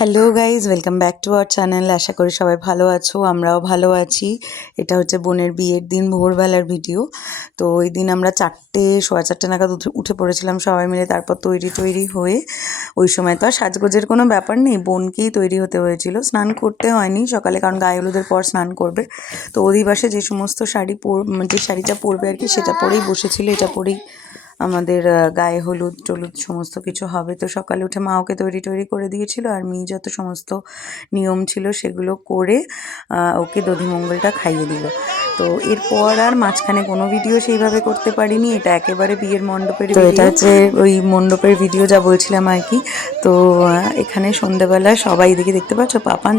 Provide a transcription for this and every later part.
Hello guys, welcome back to our channel. আশা করি সবাই ভালো আছো, আমরাও ভালো আছি। এটা হচ্ছে বোনের বিয়ের দিন ভোরবেলার ভিডিও। তো ওই দিন আমরা 4:30 নাগাদ উঠে পড়েছিলাম সবাই মিলে। তারপর তৈরি হয়ে ওই সময় তো আর সাজগোজের কোনো ব্যাপার নেই, বোনকেই তৈরি হতে হয়েছিল। স্নান করতে হয়নি সকালে, কারণ গায়ে হলুদের পর স্নান করবে। তো অধিবাসে যে সমস্ত যে শাড়িটা পরবে আর কি, সেটা পরেই বসেছিল। এটা পরেই আমাদের গায়ে হলুদ টলুদ সমস্ত কিছু হবে। তো সকালে উঠে মা ওকে তৈরি করে দিয়েছিল, আর মেয়ে যত সমস্ত নিয়ম ছিল সেগুলো করে ওকে দধিমঙ্গলটা খাইয়ে দিল। তো এরপর আর মাঝখানে কোনো ভিডিও সেইভাবে করতে পারিনি। এটা একেবারে বিয়ের মণ্ডপের ভিডিও। এটা হচ্ছে ওই মণ্ডপের ভিডিও যা বলছিলাম আর কি। তো এখানে সন্ধ্যাবেলা সবাই দেখতে পাচ্ছ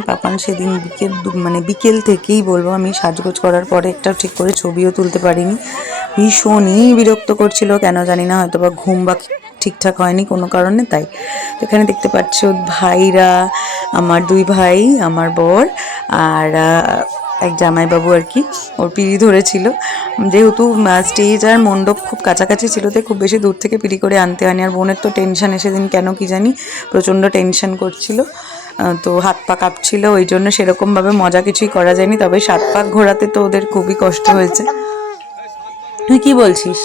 পাপান সেদিন বিকেল থেকেই বলবো আমি, সাজগোজ করার পরে একটা ঠিক করে ছবিও তুলতে পারিনি। ভীষণই বিরক্ত করছিল, কেন জানি না, হয়তো বা ঘুম বা ঠিকঠাক হয়নি কোনো কারণে, তাই। তো এখানে দেখতে পাচ্ছ ভাইরা, আমার 2 ভাই, আমার বর আর এক জামাইবাবু আর কি, ওর পিড়ি ধরেছিল। যেহেতু স্টেজ আর মণ্ডপ খুব কাছাকাছি ছিল, তাই খুব বেশি দূর থেকে পিড়ি করে আনতে হয়নি। আর বোনের তো টেনশন সেদিন, কেন কি জানি প্রচণ্ড টেনশন করছিল, তো হাত পা কাঁপছিল, ওই জন্য সেরকমভাবে মজা কিছুই করা যায়নি। তবে 7 পাক ঘোরাতে তো ওদের খুবই কষ্ট হয়েছে। তুই কি বলছিস?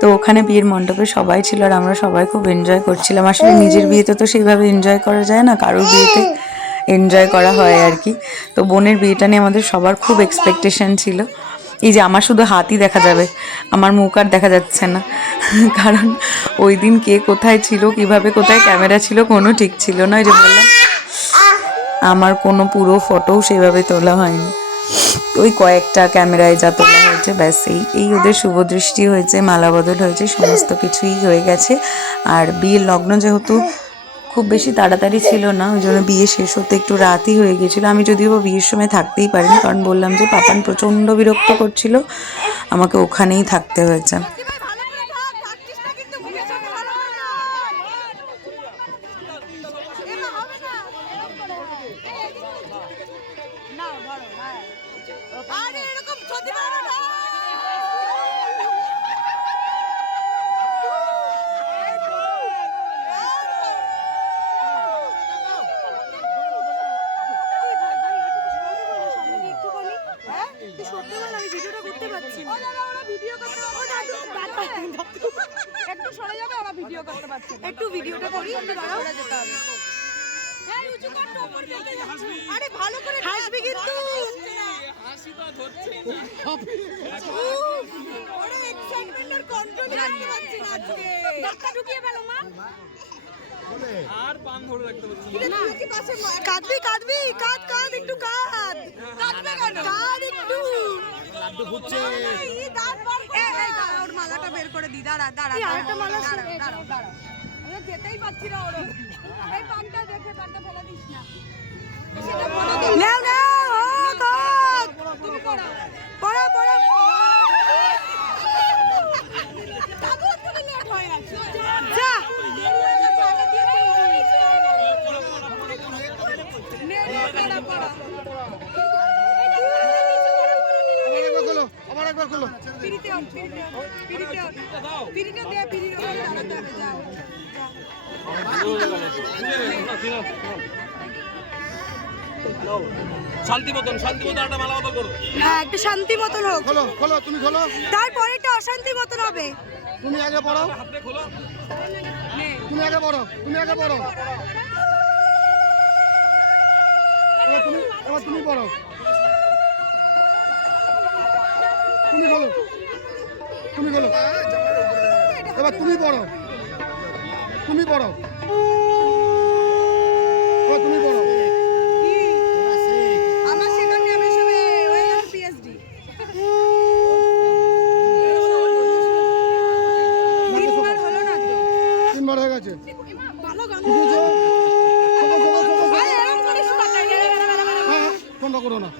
তো ওখানে বিয়ের মণ্ডপে সবাই ছিল, আর আমরা সবাই খুব এনজয় করছিলাম। আসলে নিজের বিয়েতে তো সেইভাবে এনজয় করা যায় না, কারোর বিয়েতে এনজয় করা হয় আর কি। তো বোনের বিয়েটা নিয়ে আমাদের সবার খুব এক্সপেকটেশন ছিল। এই যে আমার শুধু হাতই দেখা যাবে, আমার মুখ আর দেখা যাচ্ছে না, কারণ ওই দিন কে কোথায় ছিল, কিভাবে কোথায় ক্যামেরা ছিল কোনো ঠিক ছিল না। ওই যে বললাম, আমার কোনো পুরো ফটোও সেভাবে তোলা হয়নি, ওই কয়েকটা ক্যামেরায় যা তোলা হয়েছে ব্যাস। এই ওদের শুভদৃষ্টি হয়েছে, মালা বদল হয়েছে, সমস্ত কিছুই হয়ে গেছে। আর বিয়ের লগ্ন যেহেতু খুব বেশি তাড়াতাড়ি ছিল না, ওই জন্য বিয়ে শেষ হতে একটু রাতই হয়ে গিয়েছিলো। আমি যদিও বিয়ের সময় থাকতেই পারিনি, কারণ বললাম যে পাপান প্রচণ্ড বিরক্ত করছিল, আমাকে ওখানেই থাকতে হয়েছে। একটু ভিডিওটা করি, একটু দাঁড়াও। আরে ভালো করে হাসবি কিন্তু, হাসি তো ধরছে না, ওরে এক্সাইটমেন্টের কন্ট্রোল করতে পারছি না আজকে। ডাক্তার ঢুকিয়ে ফেলো মা, আর পান ধরে রাখতে পারছি না। কি পাশে কাঁদবি কাঁদ একটু কাঁদবে কেন, কাঁদ একটু। লাড্ডু ফুটছে, এই দাঁত বার করে ওর মালাটা বের করে দি। দাঁড়া আরেকটা মালা, দাঁড়া আমি যেতেই পাচ্ছি না। ওর এই পানটা দেখে পানটা ফেলে দিস না, নাও ও কাঁদ, তুমি পড়ো কাকু, তুমি লেট হয়ে গেছে, যা শান্তি মতন একটা মালা বদল করো। হ্যাঁ, একটু শান্তি মতন হোক। খোলো তুমি খোলো, তারপরে একটা অশান্তি মতন হবে। তুমি আগে পড়ো, তুমি আগে পড়ো। তুমি পড়ো, তুমি খোলো এবার তুমি পড়ো। আমার সেখান নিয়ে আমি সবে হয়ে গেছে পিএইচডি। হলো না তো, 3বার হয়ে গেছে। ভালো গান করো না,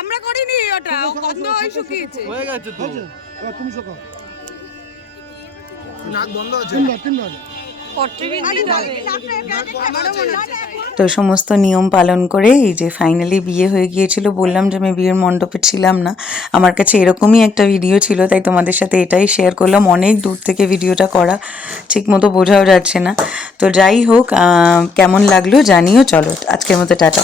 আমরা করিনি ওটা, গন্ধ হয় শুকিয়েছে, হয়ে গেছে তো। তুমি শোকাও, নাক বন্ধ আছে। 3বার তো সমস্ত নিয়ম পালন করে এই যে ফাইনালি বিয়ে হয়ে গিয়েছিল। বললাম যে আমি বিয়ের মণ্ডপে ছিলাম না, আমার কাছে এরকমই একটা ভিডিও ছিল, তাই তোমাদের সাথে এটাই শেয়ার করলাম। অনেক দূর থেকে ভিডিওটা করা, ঠিক মতো বোঝাও যাচ্ছে না। তো যাই হোক, কেমন লাগলো জানিও। চলো আজকের মতো টাটা।